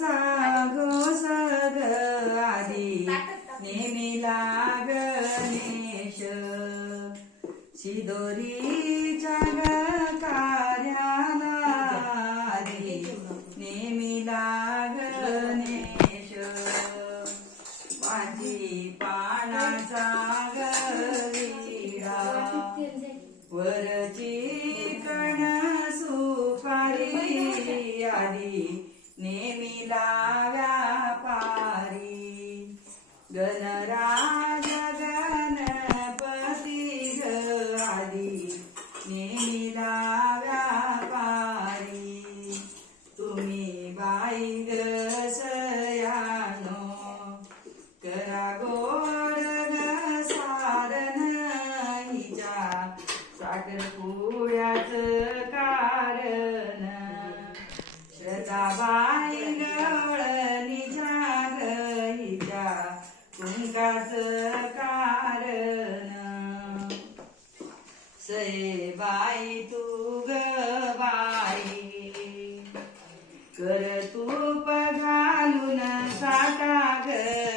घोष ग आधी नेमिला गणेश शिदोरीच्या ग कार्याला आधी नेमिला गणेश माझी पानाचा ग विडा वरची कण सुपारी आधी नेमिला व्यापारी गणराज गणपती ग आधी नेमिला व्यापारी तुम्ही बाई ग सयानो करा गोड ग सारण हिच्या साखरपुड्याच कारण श्रद्धाबाई गवळणीच्या ग हिच्या कुंकाच कारण सयेबाई तू ग बाई कर तूप घालून साठा ग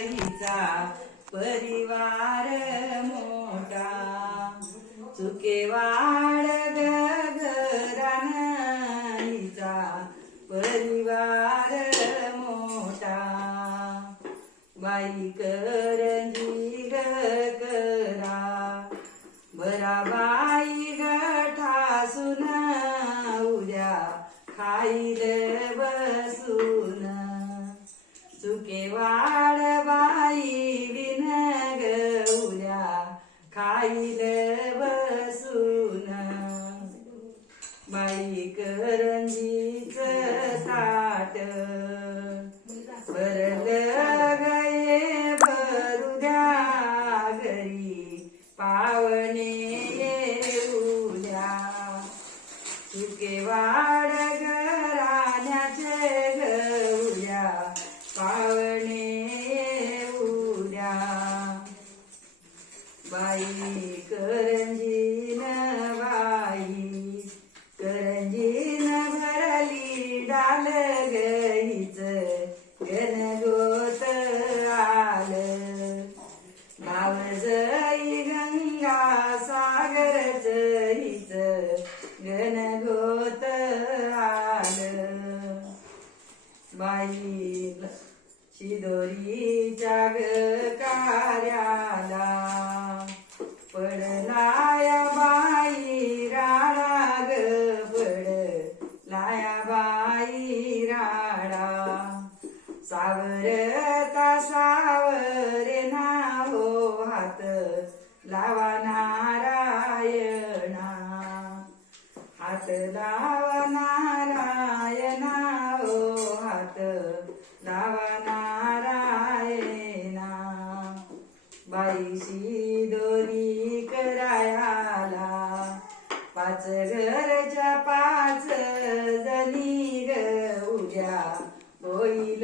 हिचा परिवार मोठा चुकेवाड ग घरान हिचा परिवार मोठा बाई करंजी ग करा बरा बाई ग ठासून उद्या खाईल बसून चुकेवाड बाई विन ग उद्या खाईल बसून बाई करंजीच ताट भरलं गये भरू द्या घरी पावणे येऊद्या चुकेवाड घराण्याचे गौऱ्या पावणे येऊद्या बाई करंजीन बाई करंजीन भरली डाल गईच गणगोत आलं भावजई गंगा सागरच हिच गणगोत आलं बाई शिदोरीच्या ग कार्याला पडलाया बाई राडा ग पडलाया बाई राडा सावरता सावरे ना हो हात लावा नारायणा हात लावा नारायणा हो हात लावा नारायणा बाई शिदोरी करायाला पाच घरच्या पाच जणी ग उद्या होईल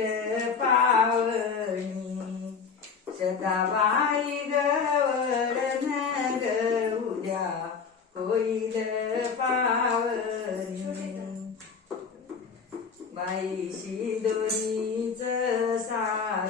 पावणी शताबाई गवळण ग उद्या होईल पावणी बाई शिदोरीच सार